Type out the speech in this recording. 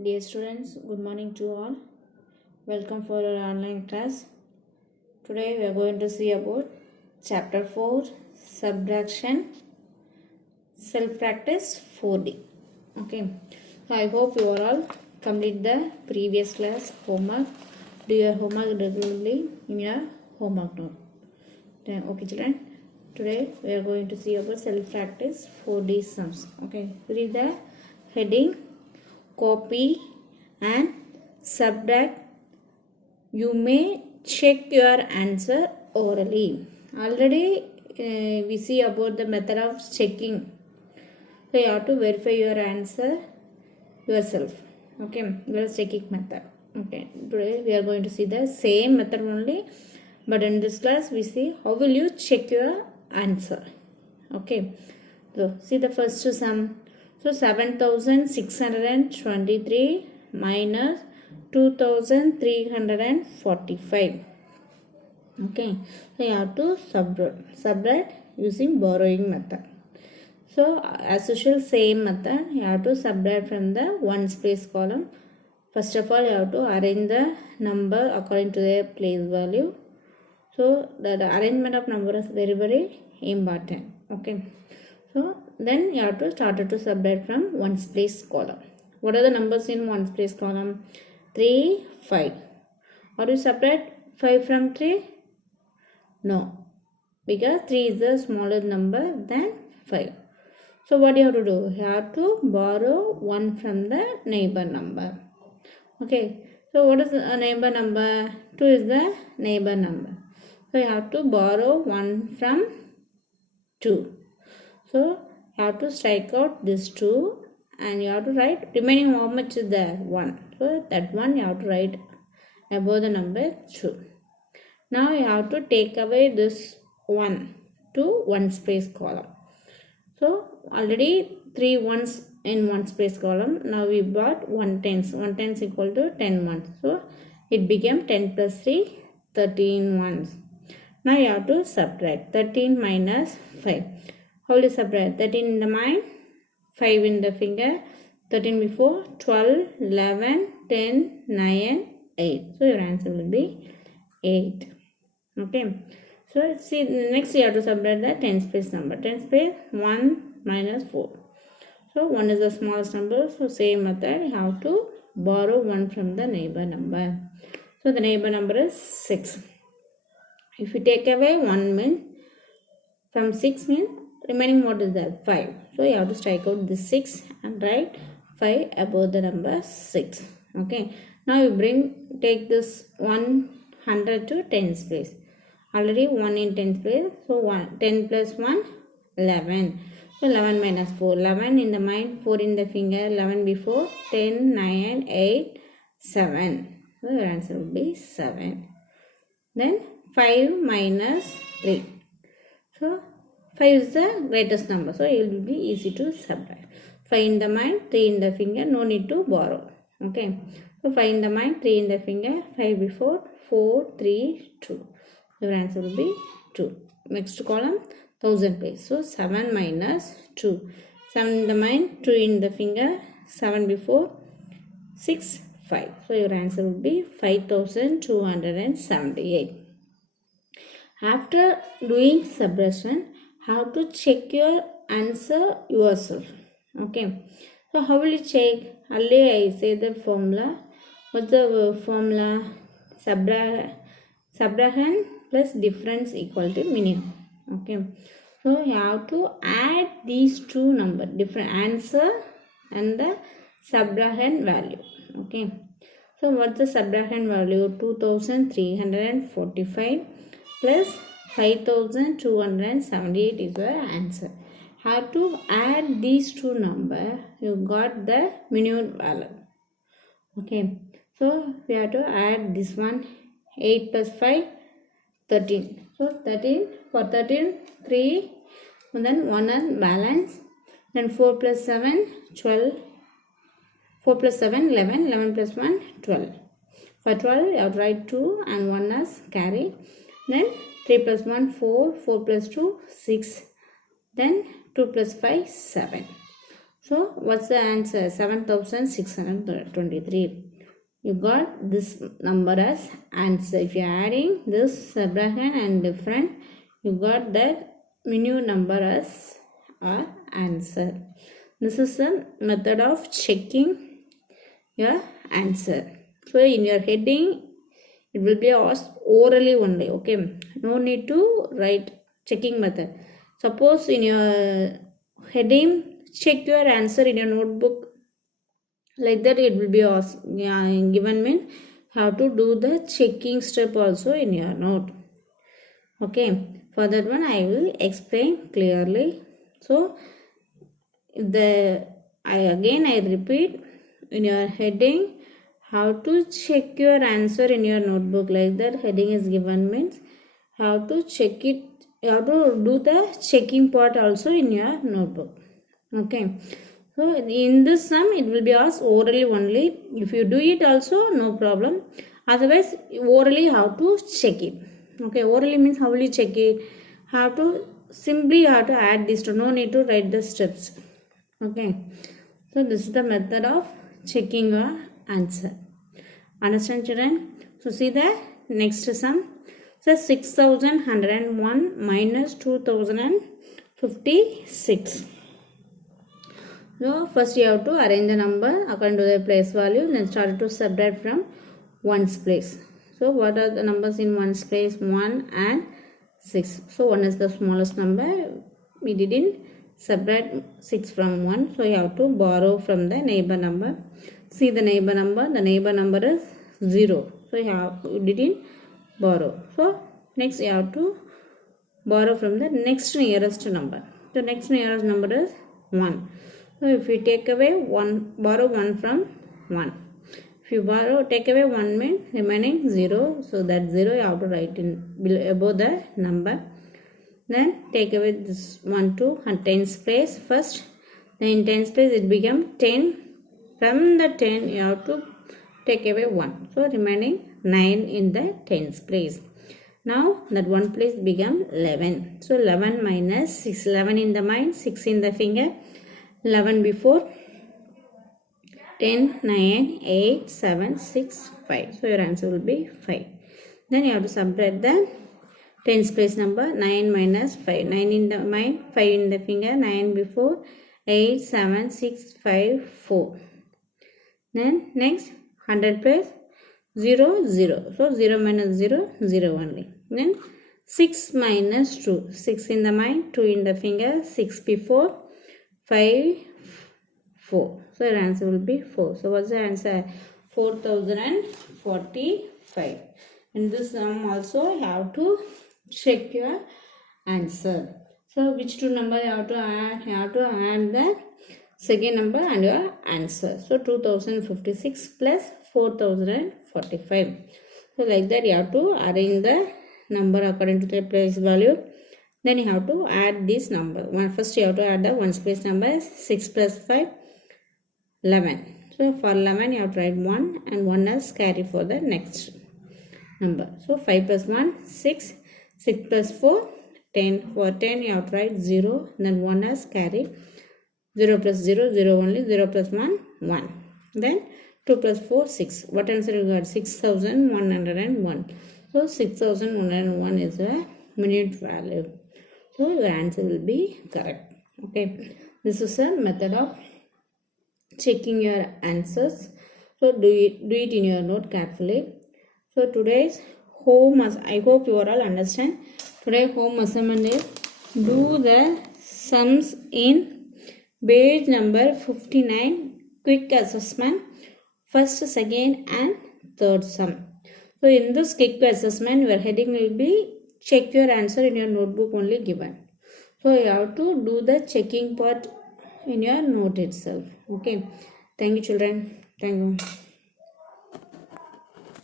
Dear students, good morning to all. Welcome for our online class. Today we are going to see about chapter 4, subtraction, self-practice 4D. Okay, so I hope you are all complete the previous class homework. Do your homework regularly in your homework note. Then, okay children, today we are going to see about self-practice 4D sums. Okay, read the heading, copy and subtract. You may check your answer orally. Already we see about the method of checking. So you have to verify your answer yourself. Okay, let's checking method. Okay, today we are going to see the same method only, but in this class we see how will you check your answer. Okay, so see the first sum. So 7,623 minus 2,345. Okay, so you have to subtract using borrowing method. So as usual, same method, you have to subtract from the ones place column. First of all, you have to arrange the number according to their place value. So the arrangement of number is very, very important. Okay. So then you have to start to subtract from ones place column. What are the numbers in ones place column? 3, 5. Or you subtract 5 from 3? No. Because 3 is the smaller number than 5. So what you have to do? You have to borrow 1 from the neighbor number. Okay. So what is the neighbor number? 2 is the neighbor number. So you have to borrow 1 from 2. So you have to strike out this 2 and you have to write remaining how much is there? 1. So that 1 you have to write above the number 2. Now you have to take away this 1 to ones place column. So already 3 ones in ones place column. Now we brought 1 tens. 1 tens equal to 10 ones. So it became 10 plus 3, 13 ones. Now you have to subtract 13 minus 5. How will you subtract? 13 in the mind, 5 in the finger, 13 before, 12, 11, 10, 9, 8. So your answer will be 8. Okay. So see, next you have to subtract the tens place number. Tens place 1 minus 4. So 1 is the smallest number. So same method, you have to borrow 1 from the neighbor number. So the neighbor number is 6. If you take away 1 means, from 6 means, remaining what is that? 5. So you have to strike out this 6 and write 5 above the number 6. Okay. Now you take this 100 to tens place. Already 1 in tens place. So 10 plus 1, 11. So 11 minus 4. 11 in the mind, 4 in the finger, 11 before, 10, 9, 8, 7. So your answer will be 7. Then 5 minus 3. So 5 is the greatest number. So it will be easy to subtract. 5 in the mind, 3 in the finger. No need to borrow. Okay. So 5 in the mind, 3 in the finger. 5 before, 4, 3, 2. Your answer will be 2. Next column, 1000 place. So 7 minus 2. 7 in the mind, 2 in the finger. 7 before, 6, 5. So your answer will be 5278. After doing subtraction, how to check your answer yourself. Okay. So how will you check? Earlier I say the formula. What's the formula? Subtraction plus difference equal to minimum. Okay. So you have to add these two numbers, different answer and the subtraction value. Okay. So what's the subtraction value? 2345 plus 5278 is the answer. Have to add these two numbers. You got the minimum value. Okay. So we have to add this one. 8 plus 5, 13. So 13, for 13, 3. And then 1 and balance. Then 4 plus 7, 12. 4 plus 7, 11. 11 plus 1, 12. For 12, you have to write 2 and 1 as carry. Then 3 plus 1, 4. 4 plus 2, 6. Then 2 plus 5, 7. So what's the answer? 7623. You got this number as answer. If you are adding this, subtraction and different, you got that minute number as our answer. This is the method of checking your answer. So in your heading, it will be asked orally only. Okay, no need to write checking method. Suppose in your heading, check your answer in your notebook. Like that, it will be asked, given means how to do the checking step also in your note. Okay, for that one I will explain clearly. So I repeat, in your heading, how to check your answer in your notebook. Like that, heading is given means how to check it, how to do the checking part also in your notebook. Okay, so in this sum it will be asked orally only. If you do it also, no problem. Otherwise, orally how to check it. Okay, orally means how will you check it? Simply how to add this to, no need to write the steps. Okay, so this is the method of checking your answer. Understand, children? So see the next sum. So 6101 minus 2056. So first you have to arrange the number according to their place value, then start to subtract from ones place. So what are the numbers in ones place? 1 and 6. So 1 is the smallest number. We didn't subtract 6 from 1. So you have to borrow from the neighbor number. See the neighbor number. The neighbor number is 0. So you didn't borrow. So next you have to borrow from the next nearest number. The next nearest number is 1. So if you take away 1, borrow 1 from 1. If you take away 1 means remaining 0. So that 0 you have to write in above the number. Then take away this 1 to tens place first. Then in tens place it become 10. From the 10 you have to take away 1. So remaining 9 in the tens place. Now that 1 place become 11. So 11 minus 6. 11 in the mind, 6 in the finger. 11 before. 10, 9, 8, 7, 6, 5. So your answer will be 5. Then you have to subtract the tens place number. 9 minus 5. 9 in the mind, 5 in the finger. 9 before. 8, 7, 6, 5, 4. Then next 100 place 0, 0. So 0 minus 0, 0 only. Then 6 minus 2. 6 in the mind, 2 in the finger. 6 before. 5, 4. So your answer will be 4. So what's the answer? 4045. In this sum also you have to check your answer. So which two number you have to add? You have to add the second number and your answer. So 2056 plus 4045. So like that you have to arrange the number according to the place value. Then you have to add this number. First you have to add the ones place number. 6 plus 5, 11. So for 11 you have to write 1 and 1 as carry for the next number. So 5 plus 1, 6. 6 plus 4, 10. For 10 you have to write 0. Then 1 as carry. 0 plus 0, 0 only. 0 plus 1, 1. Then 2 plus 4, 6. What answer you got? 6101. So 6101 is a minute value. So your answer will be correct. Okay. This is a method of checking your answers. So do it in your note carefully. So today's home, I hope you all understand. Today home assignment is do the sums in page number 59, quick assessment, first, second and third sum. So in this quick assessment, your heading will be check your answer in your notebook only given. So you have to do the checking part in your note itself. Okay. Thank you, children. Thank you.